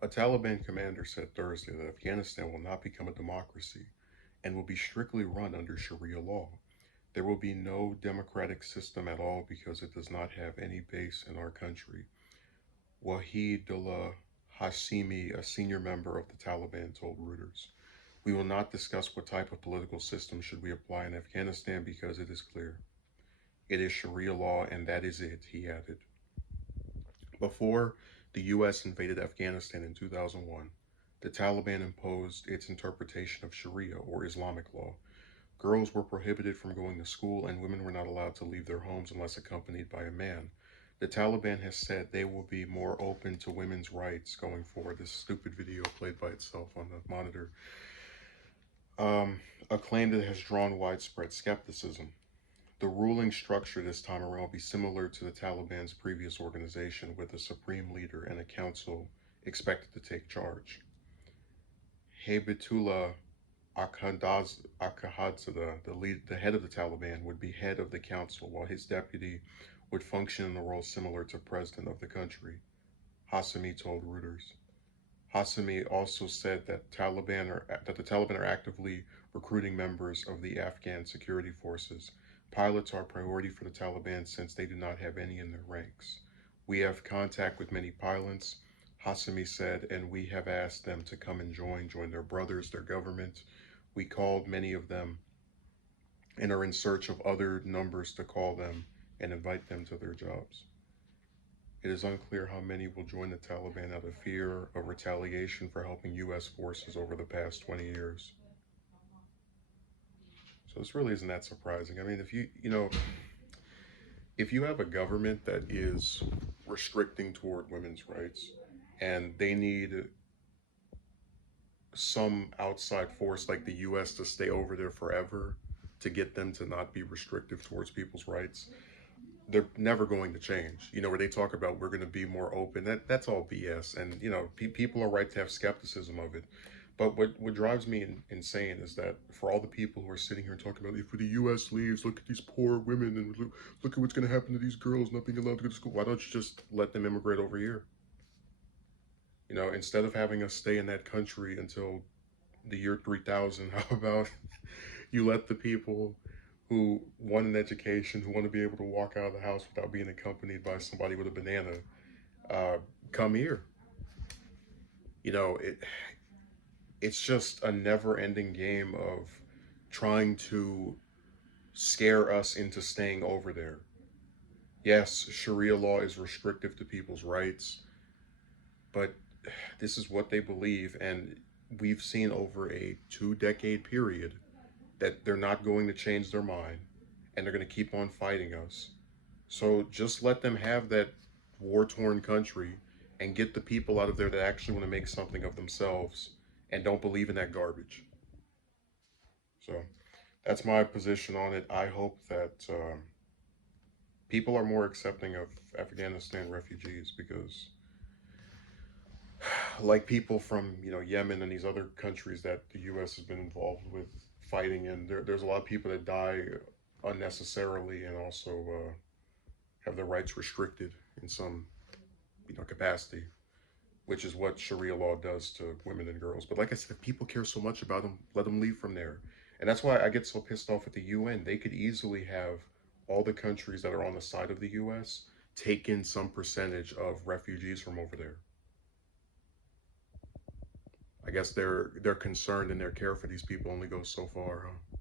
A Taliban commander said Thursday that Afghanistan will not become a democracy and will be strictly run under Sharia law. There will be no democratic system at all because it does not have any base in our country. Wahidullah Hashimi, a senior member of the Taliban, told Reuters. We will not discuss what type of political system should we apply in Afghanistan because it is clear. It is Sharia law and that is it, he added. Before the US invaded Afghanistan in 2001, the Taliban imposed its interpretation of Sharia or Islamic law. Girls were prohibited from going to school and women were not allowed to leave their homes unless accompanied by a man. The Taliban has said they will be more open to women's rights going forward. This stupid video played by itself on the monitor. Um, a claim that has drawn widespread skepticism. The ruling structure this time around will be similar to the Taliban's previous organization, with a supreme leader and a council expected to take charge. Haybatullah Akhundzada, the head of the Taliban, would be head of the council, while his deputy would function in a role similar to president of the country, Hassami told Reuters. Hassami also said that the Taliban are actively recruiting members of the Afghan security forces. Pilots are a priority for the Taliban since they do not have any in their ranks. We have contact with many pilots, Hassami said, and we have asked them to come and join their brothers, their government. We called many of them and are in search of other numbers to call them and invite them to their jobs. It is unclear how many will join the Taliban out of fear of retaliation for helping U.S. forces over the past 20 years. So this really isn't that surprising. I mean, if you have a government that is restricting toward women's rights and they need some outside force like the US to stay over there forever to get them to not be restrictive towards people's rights, they're never going to change. Where they talk about we're going to be more open, that's all BS. And people are right to have skepticism of it. But what drives me insane is that for all the people who are sitting here talking about if the U.S. leaves, look at these poor women and look at what's going to happen to these girls not being allowed to go to school. Why don't you just let them immigrate over here? Instead of having us stay in that country until the year 3000, how about you let the people who want an education, who want to be able to walk out of the house without being accompanied by somebody with a banana, uh, come here. You know, it it's just a never-ending game of trying to scare us into staying over there. Yes, Sharia law is restrictive to people's rights, but this is what they believe, and we've seen over a 2-decade period that they're not going to change their mind and they're going to keep on fighting us. So just let them have that war torn country and get the people out of there that actually want to make something of themselves and don't believe in that garbage. So that's my position on it. I hope that people are more accepting of Afghanistan refugees because, like people from Yemen and these other countries that the U.S. has been involved with fighting in, there's a lot of people that die unnecessarily and also have their rights restricted in some capacity, which is what Sharia law does to women and girls. But like I said, if people care so much about them, let them leave from there. And that's why I get so pissed off at the UN. They could easily have all the countries that are on the side of the US take in some percentage of refugees from over there. I guess their concern and their care for these people only goes so far, huh?